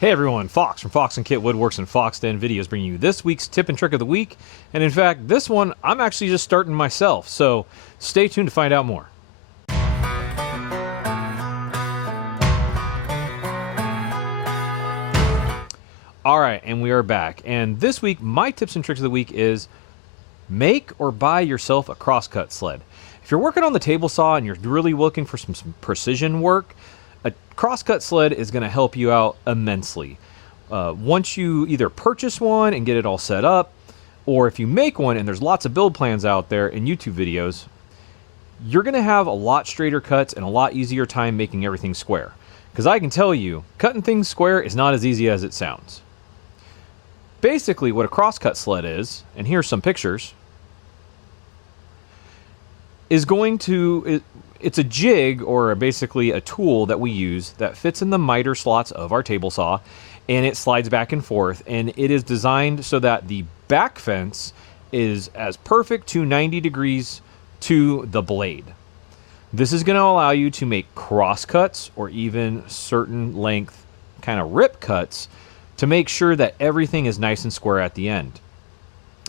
Hey everyone, Fox from Fox and Kit Woodworks and Fox Den Videos bringing you this week's tip and trick of the week. And in fact, this one I'm actually just starting myself, so stay tuned to find out more. Alright, and we are back. And this week, my tips and tricks of the week is make or buy yourself a crosscut sled. If you're working on the table saw and you're really looking for some precision work, a crosscut sled is going to help you out immensely. Once you either purchase one and get it all set up, or if you make one, and there's lots of build plans out there in YouTube videos, you're going to have a lot straighter cuts and a lot easier time making everything square. Because I can tell you, cutting things square is not as easy as it sounds. Basically, what a crosscut sled is, and here's some pictures, is it's a jig, or basically a tool that we use that fits in the miter slots of our table saw, and it slides back and forth, and it is designed so that the back fence is as perfect to 90 degrees to the blade. This is going to allow you to make cross cuts or even certain length kind of rip cuts to make sure that everything is nice and square at the end.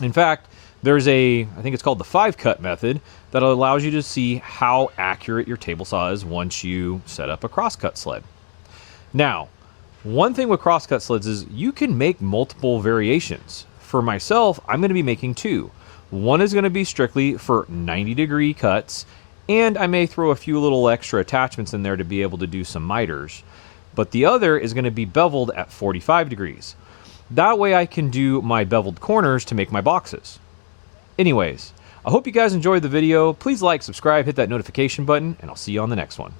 In fact, there's I think it's called the 5-cut method, that allows you to see how accurate your table saw is once you set up a crosscut sled. Now, one thing with crosscut sleds is you can make multiple variations. For myself, I'm going to be making two. One is going to be strictly for 90-degree cuts, and I may throw a few little extra attachments in there to be able to do some miters. But the other is going to be beveled at 45 degrees. That way I can do my beveled corners to make my boxes. Anyways, I hope you guys enjoyed the video. Please like, subscribe, hit that notification button, and I'll see you on the next one.